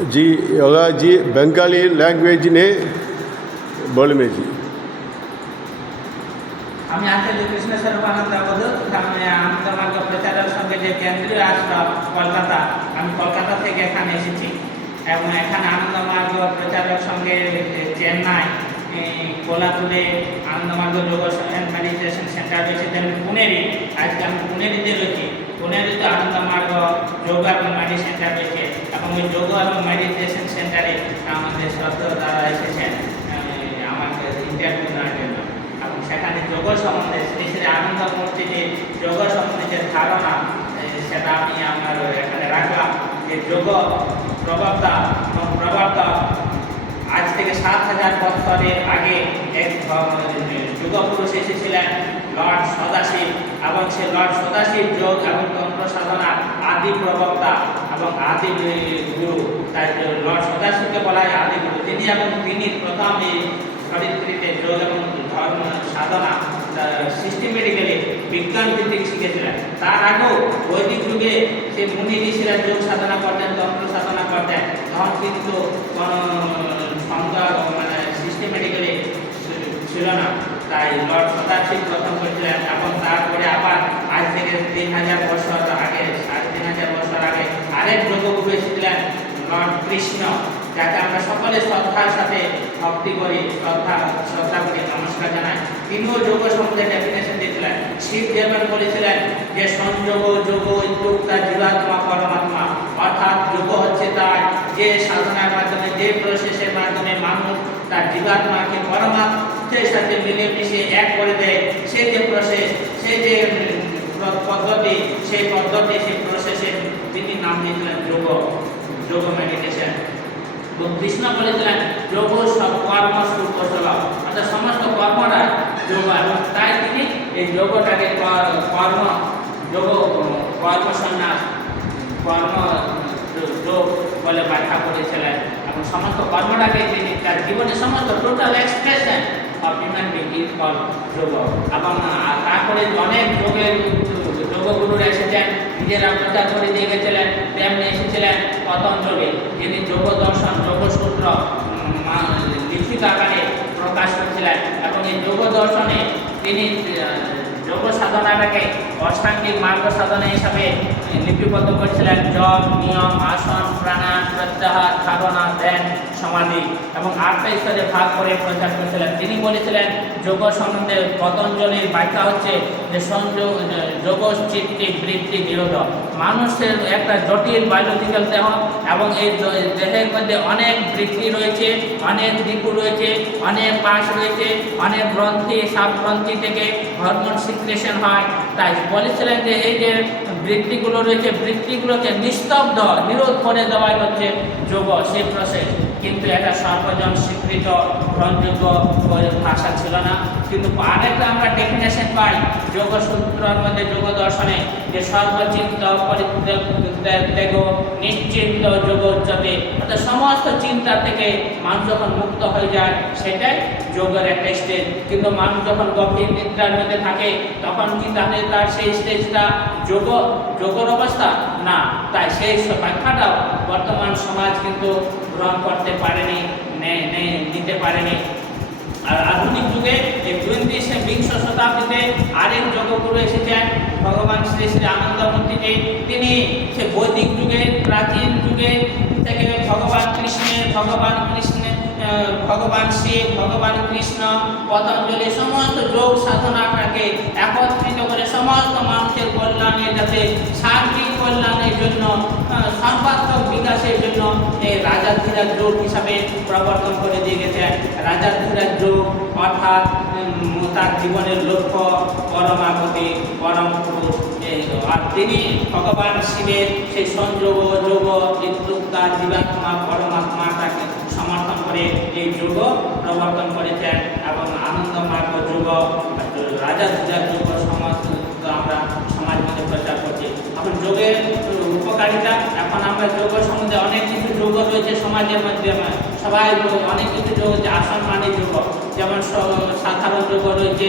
जी योगा जी Bengali language ने बोल में जी আমি আচার্য কৃষ্ণ স্বরূপানন্দ অবধূত। আমি আনন্দমার্গ প্রচারক সঙ্গে যে কেন্দ্রীয় আশ্রম কলকাতা, আমি কলকাতা থেকে এখানে এসেছি এবং এখানে আনন্দমার্গ প্রচারক সঙ্গে চেন্নাই, কোলাপুরে আনন্দমার্গ যোগ অ্যান্ড মেডিটেশন সেন্টার রয়েছে। যেমন পুনেরি, আজকে আমি পুনেরিতে রয়েছি। পুনেরিতে আনন্দমার্গ যোগ এবং মেডি সেন্টার রয়েছে এবং ওই যোগ এবং মেডিটেশন সেন্টারে আমাদের শ্রদ্ধা দ্বারা এসেছেন আমাকে ইন্টারভিউ নেওয়ার জন্য। এবং সেখানে যোগ সম্বন্ধে শ্রী শ্রী আনন্দমূর্তি যে যোগ সম্বন্ধে যে ধারণা, সেটা আমি আমার এখানে রাখলাম যে যোগ প্রবক্তা এবং প্রবর্তক আজ থেকে ৭,০০০ বছরের আগে এক যুগপুরুষ এসেছিলেন লর্ড সদাশিব, এবং সে লর্ড সদাশিব যোগ এবং তন্ত্র সাধনার আদি প্রবক্তা এবং আদি গুরু। তাই লর্ড সদাশিবকে বলা হয় আদি গুরু। তিনি প্রথম এই চরিত্রিতে যোগ এবং ধর্ম সাধনা সিস্টেমেটিক্যালি বিজ্ঞান ভিত্তিক শিখেছিলেন। তার আগেও বৈদিক যুগে সে মুনি ঋষিরা যোগ সাধনা করতেন, তন্ত্র সাধনা করতেন, তখন কিন্তু কোনো ছন্দ মানে সিস্টেমেটিক্যালি ছিল না। তাই লর্ড সদাশিব প্রথম করেছিলেন এবং তারপরে আবার আজ থেকে ৩,০০০ বছর আগে, ৩,৫০০ বছর আগে আরেক যোগগুরু এসেছিলেন লর্ড কৃষ্ণ, যাকে আমরা সকলে শ্রদ্ধার সাথে ভক্তি করি, শ্রদ্ধা করি, নমস্কার জানাই। তিনিও যোগ সম্বন্ধে ডেফিনেশন দিয়েছিলেন। শিব যেমন বলেছিলেন যে সংযোগ যোগ ইত্যুক্তা জীবাত্মা পরমাত্মা, অর্থাৎ যোগ হচ্ছে তার যে সাধনার মাধ্যমে, যে প্রসেসের মাধ্যমে মানুষ তার জীবাত্মাকে পরমাত্মার সাথে মিলেমিশে এক করে দেয়, সেই যে প্রসেস, সেই যে পদ্ধতি, সেই প্রসেসের তিনি নাম দিয়েছিলেন যোগ মেডিটেশন। কৃষ্ণ বলেছিলেন যোগ সব কর্ম সুকৌশল, অর্থাৎ সমস্ত কর্মটা যোগ। তাই তিনি এই যোগটাকে কর্ম সন্ন্যাস, কর্ম যোগ বলে ব্যাখ্যা করেছিলেন এবং সমস্ত কর্মটাকে তিনি তার জীবনের সমস্ত total expression of human being is called yog. এবং তারপরে অনেক যোগগুরুরা এসেছেন, নিজেরা প্রচার করে দিয়ে গেছিলেন। তেমনি এসেছিলেন পতঞ্জলি, যিনি যোগ দর্শন, যোগসূত্র লিখিত আকারে প্রকাশ করেছিলেন এবং এই যোগ দর্শনে তিনি যোগ সাধনাটাকে অষ্টাঙ্গিক মার্গ সাধনা হিসাবে লিপিবদ্ধ করেছিলেন। জপ, নিয়ম, আসন, প্রাণায়াম, প্রত্যাহার, ধারণা, ধ্যান, সমাধি এবং ৮টা স্তরে ভাগ করে প্রচার করেছিলেন। তিনি বলেছিলেন যোগ সম্বন্ধে পতঞ্জলির ব্যাখ্যা হচ্ছে যে যোগ চিত্তি বৃত্তি নিরোধ। মানুষের একটা জটিল বায়োলজিক্যাল দেহ এবং এই দেহের মধ্যে অনেক বৃত্তি রয়েছে, অনেক দিকু রয়েছে, অনেক পাশ রয়েছে, অনেক গ্রন্থি, সাব গ্রন্থি থেকে হরমোন সিক্রেশন হয়। তাই বলেছিলেন যে এই যে বৃত্তিগুলো রয়েছে, বৃত্তিগুলোকে নিস্তব্ধ, নিরোধ করে দেওয়াই হচ্ছে যোগ, সেই প্রসেস। কিন্তু এটা সর্বজন স্বীকৃত গ্রহণযোগ্য ভাষা ছিল না। কিন্তু আরেকটা আমরা ডেফিনেশন পাই যোগসূত্রের মধ্যে, যোগ দর্শনে, যে সর্বচিন্ত পরিত্যাগ নিশ্চিন্ত যোগ উচ্চতে, অর্থাৎ সমস্ত চিন্তা থেকে মানুষ যখন মুক্ত হয়ে যায় সেটাই যোগের একটা স্টেজ। কিন্তু মানুষ যখন গভীর নিদ্রার মধ্যে থাকে তখন কি তাহলে তার সেই স্টেজটা যোগের অবস্থা না? তাই সেই ব্যাখ্যাটাও বর্তমান সমাজ কিন্তু গ্রহণ করতে পারেনি, নিতে পারেনি। আর আধুনিক যুগে এই 20শ শতাব্দীতে আরেক যোগগুরু এসেছেন ভগবান শ্রী শ্রী আনন্দমূর্তিজি। তিনি সে বৈদিক যুগে, প্রাচীন যুগে থেকে ভগবান শিব, ভগবান কৃষ্ণ, পতঞ্জলি সমস্ত যোগ সাধনাটাকে একত্রিত করে সমস্ত মানুষের কল্যাণের, যাতে সার্বিক কল্যাণের জন্য, সর্বাত্মক বিকাশের জন্য এই রাজাধিরাজ যোগ হিসাবে প্রবর্তন করে দিয়ে গেছেন। রাজাধিরাজ যোগ অর্থাৎ তার জীবনের লক্ষ্য পরমাগতি, পরম পুরুষ। আর তিনি ভগবান শিবের সেই সংযোগ যোগ ইত্যুক্তা জীবাত্মা পরমাত্মাটাকে সমর্থন করে এই যোগ প্রবর্তন করেছেন এবং আনন্দমার্গ যোগ, রাজাধিরাজ যোগ সমস্ত আমরা সমাজ মধ্যে প্রচার করছি। এখন যোগের উপকারিতা, এখন আমরা যোগ সম্বন্ধে অনেক কিছু যোগ রয়েছে সমাজের মধ্যে, সবাই অনেক কিছু যোগ হচ্ছে। আসন মানে যোগ, যেমন সাধারণ যোগ রয়েছে,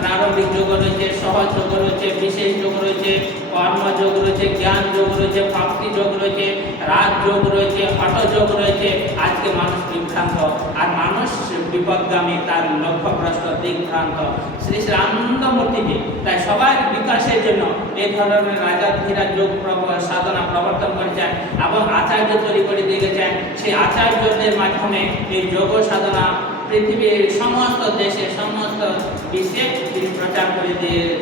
প্রারম্ভিক যোগ রয়েছে, সহজ যোগ রয়েছে, বিশেষ যোগ রয়েছে, কর্মযোগ রয়েছে, জ্ঞান যোগ রয়েছে, ভক্তি যোগ রয়েছে, রাজযোগ রয়েছে, হঠযোগ রয়েছে। আজকে মানুষ বিভ্রান্ত আর মানুষ বিপদগামী, তার লক্ষ্যভ্রষ্ট, দিকভ্রান্ত। শ্রী শ্রী আনন্দমূর্তিজি তাই সবার বিকাশের জন্য এই ধরনের রাজাধীরাজ যোগ সাধনা প্রবর্তন করেছেন এবং আচার্য তৈরি করে দিয়ে গেছেন। সেই আচার্যদের মাধ্যমে এই যোগ সাধনা পৃথিবীর সমস্ত দেশে, সমস্ত বিশ্বে তিনি প্রচার করে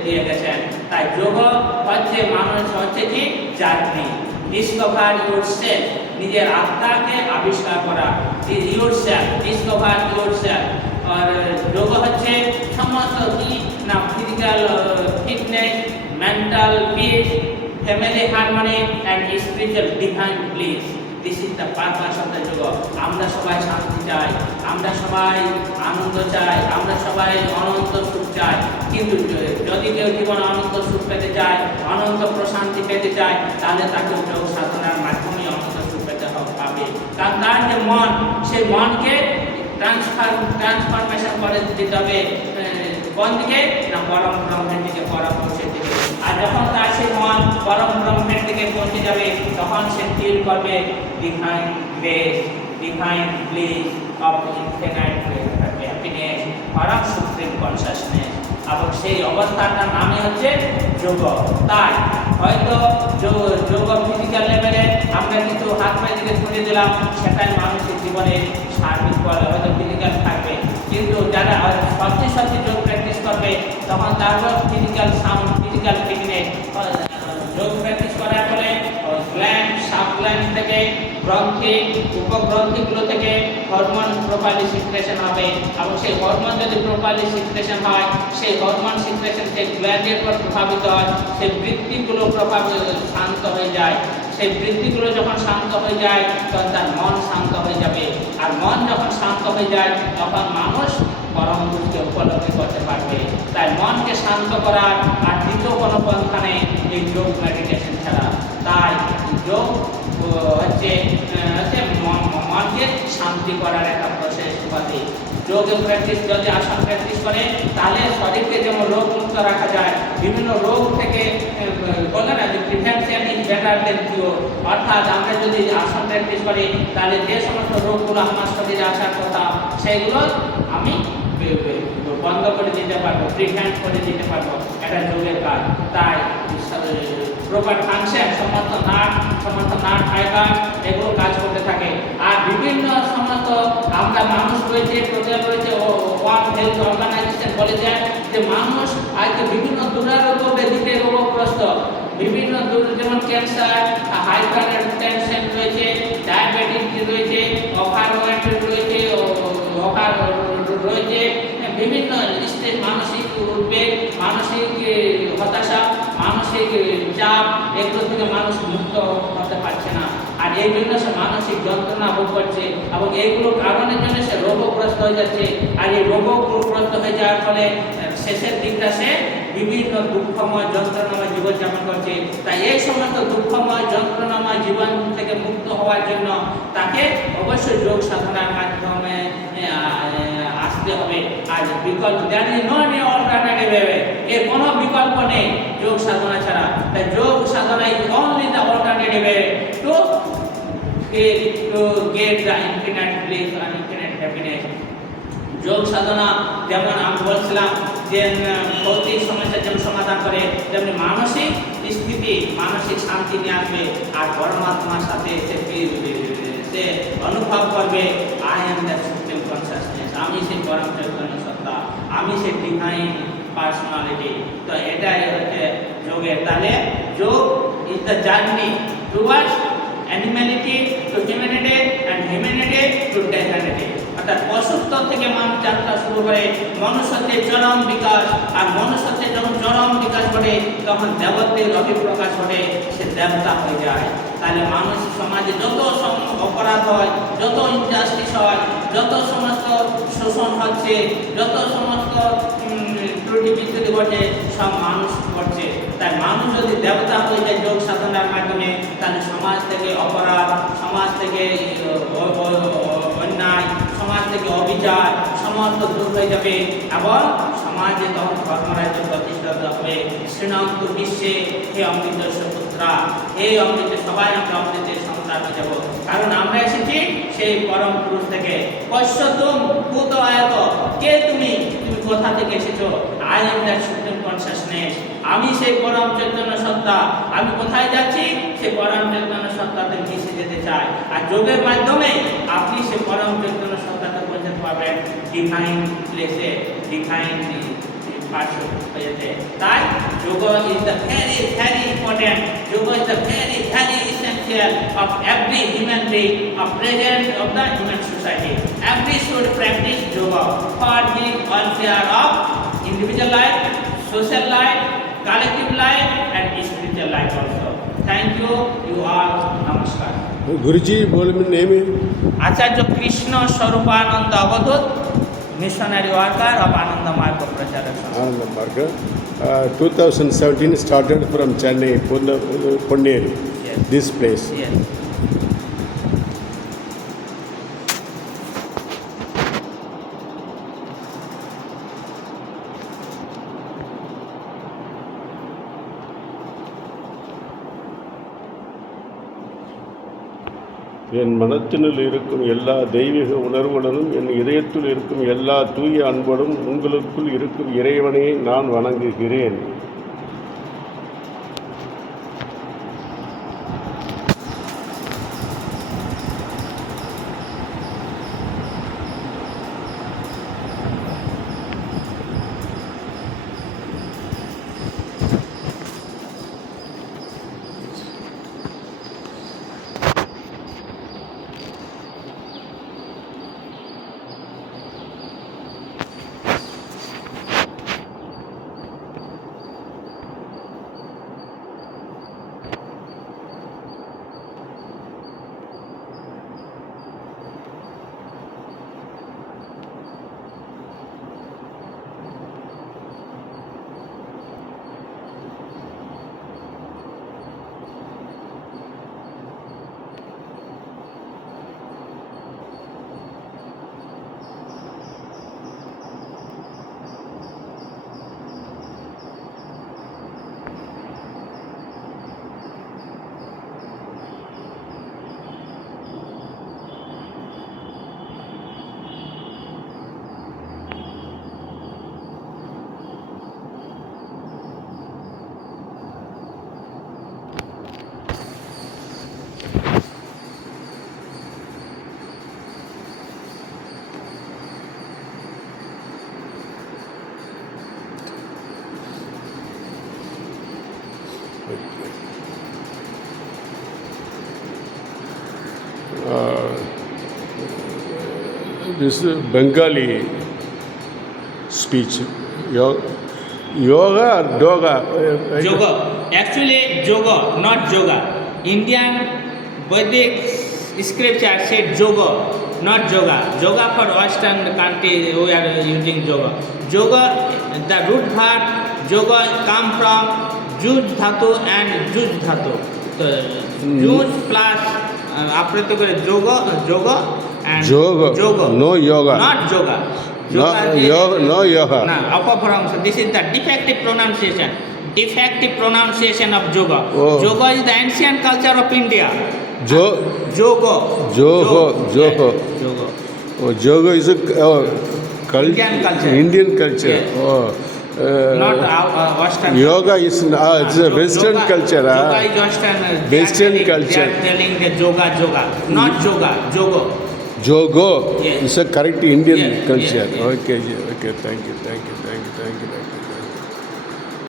দিয়ে গেছেন। তাই যোগ হচ্ছে মানুষ হচ্ছে কি জার্নি, ডিসকভার ইয়োরসেলফ, নিজের আত্মাকে আবিষ্কার করা, ইয়োরসেলফ, ডিসকভার ইয়োরসেলফ। আর যোগ হচ্ছে সমস্ত কি না physical fitness, mental peace, family harmony and spiritual divine bliss. This is the purpose of the যোগ। আমরা সবাই শান্তি চাই, আমরা সবাই আনন্দ চাই, আমরা সবাই অনন্ত সুখ চাই। কিন্তু যদি কেউ জীবন অনন্ত সুখ পেতে চায়, অনন্ত প্রশান্তি পেতে চায়, তাহলে তাকে যোগ সাধনার মাধ্যমে অনন্ত সুখ পেতে পাবে। কারণ তার যে মন, সেই মনকে ট্রান্সফরমেশন করে দিতে হবে কোন দিকে না পরম ব্রহ্মের দিকে, পরম পুরুষের দিকে। আর যখন তার সেই মন পরম ব্রহ্মের দিকে পৌঁছে যাবে, তখন সে ফিল করবে divine grace, divine bliss of infinite happiness, পরম সুপ্রিম কনসাসনেস। এবং সেই অবস্থাটার নামই হচ্ছে যোগ। তাই হয়তো যোগ ফিজিক্যাল লেভেলে আমরা কিছু হাত পায়ে দিকে ছুটে দিলাম, সেটাই মানুষের জীবনে সার্বিক বলে হয়তো ফিজিক্যাল থাকবে। কিন্তু যারা সত্যি সত্যি যোগ প্র্যাকটিস করবে, তখন তারপর ফিজিক্যাল ফিটনেস। যোগ প্র্যাকটিস করার ফলে গ্ল্যান্ড, সাব গ্ল্যান্ড থেকে, গ্রন্থি, উপগ্রন্থিগুলো থেকে হরমোন প্রপারলি সিক্রেশন হবে। এবং সেই হরমোন যদি প্রপারলি সিক্রেশন হয়, সেই হরমোন সিক্রেশন সেই গ্ল্যান্ডের উপর প্রভাবিত হয়, সেই বৃত্তিগুলো শান্ত হয়ে যায়। সেই বৃত্তিগুলো যখন শান্ত হয়ে যায়, তখন তার মন শান্ত হয়ে যাবে। আর মন যখন শান্ত হয়ে যায়, তখন মানুষ পরম পুরুষকে উপলব্ধি করতে পারবে। তাই মনকে শান্ত করার আর দ্বিতীয় কোনো পন্থা নেই এই যোগ মেডিটেশন ছাড়া। তাই যোগ হচ্ছে মনকে শান্তি করার একটা প্রসেস উপাধি। যোগ প্র্যাকটিস যদি আসন প্র্যাকটিস করে, তাহলে শরীরকে যেমন রোগ মুক্ত রাখা যায়, বিভিন্ন রোগ থেকে বলে না যে prevention is better then cure. অর্থাৎ আমরা যদি আসন প্র্যাকটিস করি, তাহলে যে সমস্ত রোগগুলো আমার শরীরে আসার কথা, সেগুলো আমি বন্ধ করে দিতে পারবো, প্রিভেন্ট করে দিতে পারবো। এটা যোগের কাজ। তাই প্রপার ফাংশন, সমস্ত নাট ফাইবার এগুলো কাজ করতে থাকে। আর বিভিন্ন সমস্ত আমরা মানুষ রয়েছে, প্রজা রয়েছে, ওয়ার্ল্ড হেলথ অর্গানাইজেশন বলে যায় যে মানুষ আজকে বিভিন্ন দুরারোগ্য ব্যাধিতে রোগগ্রস্ত। বিভিন্ন যেমন ক্যান্সার, হাইপারটেনশন রয়েছে, ডায়াবেটিস রয়েছে, ওভারওয়েট রয়েছে, রয়েছে বিভিন্ন স্টেজ, মানসিক উদ্বেগ, মানসিক হতাশা, মানসিক চাপ, এগুলো থেকে মানুষ মুক্ত হতে পারছে না। আর এই জন্য সে মানসিক যন্ত্রণা ভোগ করছে এবং এইগুলোর কারণের জন্য সে রোগগ্রস্ত হয়ে যাচ্ছে। আর এই রোগগ্রস্ত হয়ে যাওয়ার ফলে শেষের দিকটা সে বিভিন্ন দুঃখময় যন্ত্রণাময় জীবনযাপন করছে। তাই এই সমস্ত দুঃখময় যন্ত্রণাময় জীবন থেকে মুক্ত হওয়ার জন্য তাকে অবশ্যই যোগ সাধনার মাধ্যমে আসতে হবে। আর বিকল্প এর কোনো বিকল্প নেই যোগ সাধনা ছাড়া। তাই যোগ সাধনা is only the alternative way to get the infinite bliss and infinite happiness. যোগ সাধনা যেমন আমি বলছিলাম যে ভৌতিক সমস্যার যেমন সমাধান করে, তেমনি মানসিক স্থিতি, মানসিক শান্তি নিয়ে আসবে। আর পরমাত্মার সাথে সে অনুভব করবে I am the supreme consciousness, আমি সেই পরম চৈতন্য সত্তা, আমি সেই ডিভাইন পার্সোনালিটি। তো এটাই হচ্ছে যোগের। তাহলে যোগ is the journey towards animality to humanity and humanity to divinity. অর্থাৎ পশুত্ব থেকে মানুষ যাত্রা শুরু করে মনুষ্যত্বের চরম বিকাশ। আর মনুষ্যত্বের যখন চরম বিকাশ ঘটে, তখন দেবত্বের অভিপ্রকাশ ঘটে, সে দেবতা হয়ে যায়। তাহলে মানুষ সমাজে যত অপরাধ হয়, যত ইনজাস্টিস হয়, যত সমস্ত শোষণ হচ্ছে, যত সমস্ত ত্রুটি বিচ্যুতি ঘটে, সব মানুষ করছে। তাই মানুষ যদি দেবতা হয়ে যায় যোগ সাধনার মাধ্যমে, তাহলে সমাজ থেকে অপরাধ, সমাজ থেকে অন্যায়, সমাজ থেকে অবিচার সমস্ত দূর হয়ে যাবে এবং সমাজে তখন ধর্মরাজ্য প্রতিষ্ঠিত হবে। শ্রীনন্ত বিশ্বে হে অমৃত পুত্রা, হে অমৃত, সবাই আমরা যাব, কারণ আমরা এসেছি সেই পরম পুরুষ থেকে। কশ্যতুম কুত আয়ত, কে তুমি, তুমি কোথা থেকে এসেছো? I am that supreme consciousness, আমি সেই পরম চৈতন্য সত্তা। আমি কোথায় যাচ্ছি? সেই পরম চৈতন্য সত্তাতে মিশে যেতে চাই। আর যোগের মাধ্যমে আপনি সেই পরম চৈতন্য সত্তাতে পৌঁছাতে পারবেন, ডিভাইন প্লেসে, ডিভাইন পার্শ্ব হয়েছে। তাই yoga is the very very important, yoga is the very very essential of every human being, of present of the human society. Every should practice yoga for the welfare of individual life, social life, collective life, and spiritual life also. Thank you. You all. Namaskar. Guruji, বলবেন নেমে Acharya Krishna Swarupananda Avadhuta, missionary worker of Ananda Marga Pracharaka Sangha. Anand Marga. 2017 started from Chennai, Ponneri, Yes. this place. Yes. என் மனத்தினுள் இருக்கும் எல்லா தெய்வீக உணர்வுடனும் என் இதயத்தில் இருக்கும் எல்லா தூய அன்புடன் உங்களுக்குள் இருக்கும் இறைவனை நான் வணங்குகிறேன். This is Bengali speech. Yoga or doga? Yoga. Actually, yoga, not yoga. Indian Vedic scripture said yoga, not yoga. Yoga for Western country, we are using yoga. Yoga, the root verb yoga come from juj dhatu and juj dhatu. So, juj plus आपने तो करे yoga, yoga and Yoga. No yoga. Not yoga. No yoga. No yoga. No, upper pronunciation. This is the defective pronunciation. Defective pronunciation of yoga. Oh. Yoga is the ancient culture of India. Yoga. Yoga. Yoga. Yoga. Yes, yoga. Oh, yoga is a Indian culture. Indian culture. Yes. Oh. Not Western. Yoga is it's a Western yoga, culture. Yoga is Western. Western they culture. are telling the yoga, not yoga, yoga. Yoga Yes. is a correct Indian Yes, culture. yes, yes. Okay, yeah, okay. Thank you.